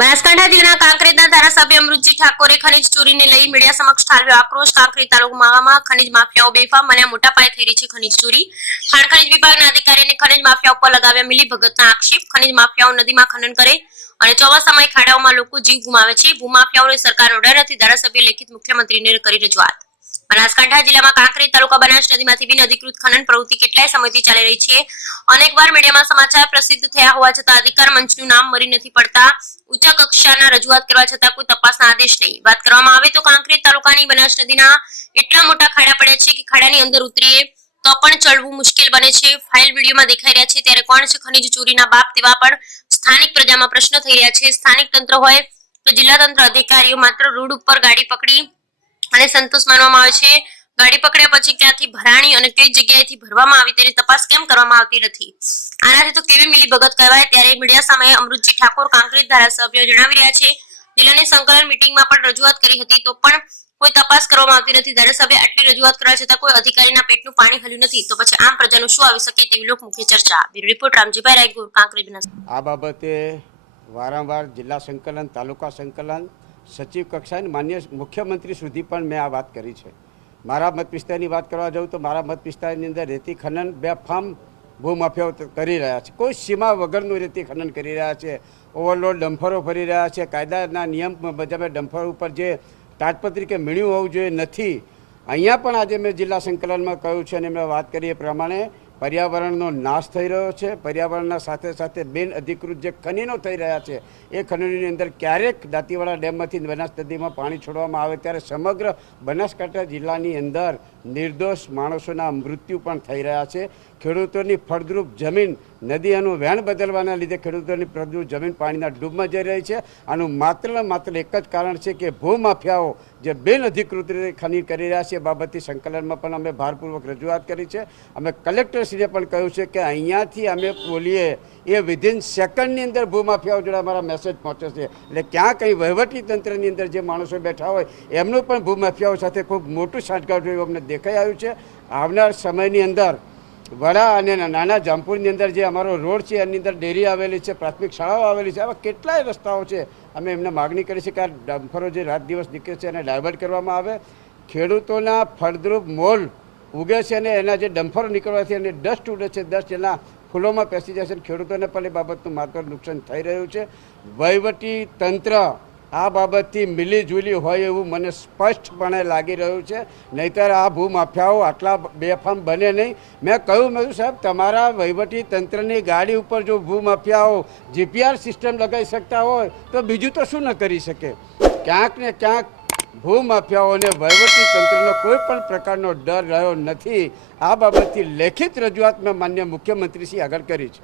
બનાસકાંઠા જિલ્લાના કાંકરેજના ધારાસભ્ય અમૃતજી ઠાકોરે ખનીજ ચોરીને લઈ મીડિયા સમક્ષ ઠાલવ્યો આક્રોશ. કાંકરેજ તાલુકામાં ખનીજ માફિયાઓ બેફામ અને મોટા પાયે થઈ રહી છે ખનીજ ચોરી. ખાણ ખનીજ વિભાગના અધિકારીને ખનીજ માફિયા ઉપર લગાવ્યા મિલીભગતના આક્ષેપ. ખનીજ માફિયાઓ નદીમાં ખનન કરે અને ચોમાસામાં ખાડાઓમાં લોકો જીવ ગુમાવે છે. ભૂમાફિયાઓને સરકારનો ડર નથી ધારાસભ્ય લેખિત મુખ્યમંત્રીને કરી રજૂઆત. બનાસકાંઠા જિલ્લામાં કાંકરેજ તાલુકા બનાસ નદીમાંથી બિન અધિકૃત ખનન પ્રવૃત્તિ કેટલાય સમયથી ચાલી રહી છે. અનેકવાર મીડિયામાં સમાચાર પ્રસિદ્ધ થયા હોવા છતાં અધિકાર મંચનું નામ મરી નથી પડતા. ઉચ્ચ કક્ષાના રજૂઆત કરવા છતાં કોઈ તપાસના આદેશ નહીં. વાત કરવામાં આવે તો કાંકરેજ તાલુકાની બનાસ નદીના એટલા મોટા ખાડા પડ્યા છે કે ખાડાની અંદર ઉતરીએ તો પણ ચડવું મુશ્કેલ બને છે. ફાઇલ વિડીયોમાં દેખાઈ રહ્યા છે ત્યારે કોણ છે ખનીજ ચોરીના બાપ તેવા પણ સ્થાનિક પ્રજામાં પ્રશ્ન થઈ રહ્યા છે. સ્થાનિક તંત્ર હોય તો જિલ્લા તંત્ર અધિકારીઓ માત્ર રોડ ઉપર ગાડી પકડી અને સંતોષ માનવામાં આવે છે. ગાડી પકડ્યા પછી ક્યાંથી ભરાણી અને કઈ જગ્યાએથી ભરવામાં આવી તેની તપાસ કેમ કરવામાં આવતી નથી? આનાથી તો કેવી મિલીભગત કહેવાય ત્યારે મીડિયા સામે અમૃતજી ઠાકોર કાંકરેજ ધારાસભ્યો જણાવી રહ્યા છે. જિલ્લાની સંકલન મિટિંગમાં પણ રજૂઆત કરી હતી તો પણ કોઈ તપાસ કરવામાં આવતી નથી. ધારાસભ્ય આટલી રજૂઆત કરવા છતાં કોઈ અધિકારીના પેટનું પાણી હલ્યું નથી. તો પછી આમ પ્રજાનું શું આવી શકે તેવી લોકમુખી ચર્ચા. Bureau report Ramjibhai Raygur, Kankrej. આ બાબતે વારંવાર જિલ્લા સંકલન, તાલુકા સંકલન સચિવ કક્ષાએ માન્ય મુખ્યમંત્રી સુધી પણ મેં આ વાત કરી છે. મારા મત વિસ્તારની વાત કરવા જાઉં તો મારા મત વિસ્તારની અંદર રેતી ખનન બેફામ ભૂમાફિયાઓ કરી રહ્યા છે. કોઈ સીમા વગરનું રેતી ખનન કરી રહ્યા છે. ઓવરલોડ ડમ્ફરો ફરી રહ્યા છે. કાયદાના નિયમ મુજબ ડમ્ફર ઉપર જે તાટપત્રી કે મીણ્યું હોવું જોઈએ નથી. અહીંયા પણ આજે મેં જિલ્લા સંકલનમાં કહ્યું છે અને મેં વાત કરી એ પ્રમાણે પર્યાવરણનો નાશ થઈ રહ્યો છે. પર્યાવરણના સાથે સાથે બિન અધિકૃત જે ખનીનો થઈ રહ્યા છે, એ ખનીની અંદર ક્યારેક દાંતીવાડા ડેમમાંથી બનાસ નદીમાં પાણી છોડવામાં આવે ત્યારે સમગ્ર બનાસકાંઠા જિલ્લાની અંદર નિર્દોષ માણસોના મૃત્યુ પણ થઈ રહ્યા છે. ખેડૂતોની ફળદ્રુપ જમીન નદી એનું વહેણ બદલવાના લીધે ખેડૂતોની ફળદ્રુપ જમીન પાણીના ડૂબમાં જઈ રહી છે. આનું માત્ર માત્ર એક જ કારણ છે કે ભૂમાફિયાઓ જે બિન અધિકૃત રીતે ખનીજ કરી રહ્યા છે એ બાબતથી સંકલનમાં પણ અમે ભારપૂર્વક રજૂઆત કરી છે. અમે કલેક્ટરશ્રીને પણ કહ્યું છે કે અહીંયાથી અમે બોલીએ એ વિધિન સેકન્ડની અંદર ભૂમાફિયાઓ જોડે અમારા મેસેજ પહોંચે છે. એટલે ક્યાં કંઈ વહીવટી તંત્રની અંદર જે માણસો બેઠા હોય એમનું પણ ભૂમાફિયાઓ સાથે ખૂબ મોટું સાંઠગાંઠ એવું અમને દેખાઈ આવ્યું છે. આવનાર સમયની અંદર વડા અને નાના જામપુરની અંદર જે અમારો રોડ છે, એની અંદર ડેરી આવેલી છે, પ્રાથમિક શાળાઓ આવેલી છે, આવા કેટલાય રસ્તાઓ છે. અમે એમને માગણી કરી છે કે આ ડમ્ફરો જે રાત દિવસ નીકળે છે, એને ડાયવર્ટ કરવામાં આવે. ખેડૂતોના ફળદ્રુપ મોલ ઉગે છે અને એના જે ડમ્ફરો નીકળવાથી એને ડસ્ટ ઉડે છે, ડસ્ટ એના ફૂલોમાં પેસી જાય છે ખેડૂતોને પણ એ બાબતનું માત્ર નુકસાન થઈ રહ્યું છે. વહીવટી તંત્ર આ બાબતથી મિલીજુલી હોય એવું મને સ્પષ્ટપણે લાગી રહ્યું છે. નહીતર આ ભૂમાફિયાઓ આટલા બેફામ બને નહીં. મેં કહ્યું, મેં સાહેબ, તમારા વહીવટી તંત્રની ગાડી ઉપર જો ભૂમાફિયાઓ જીપીઆર સિસ્ટમ લગાવી શકતા હોય, તો બીજું તો શું ન કરી શકે? ક્યાંક ને ક્યાંક ભૂમાફિયાઓને વહીવટી તંત્રનો કોઈ પણ પ્રકારનો ડર રહ્યો નથી. આ બાબતથી લેખિત રજૂઆત મેં માન્ય મુખ્યમંત્રીશ્રી આગળ કરી છે.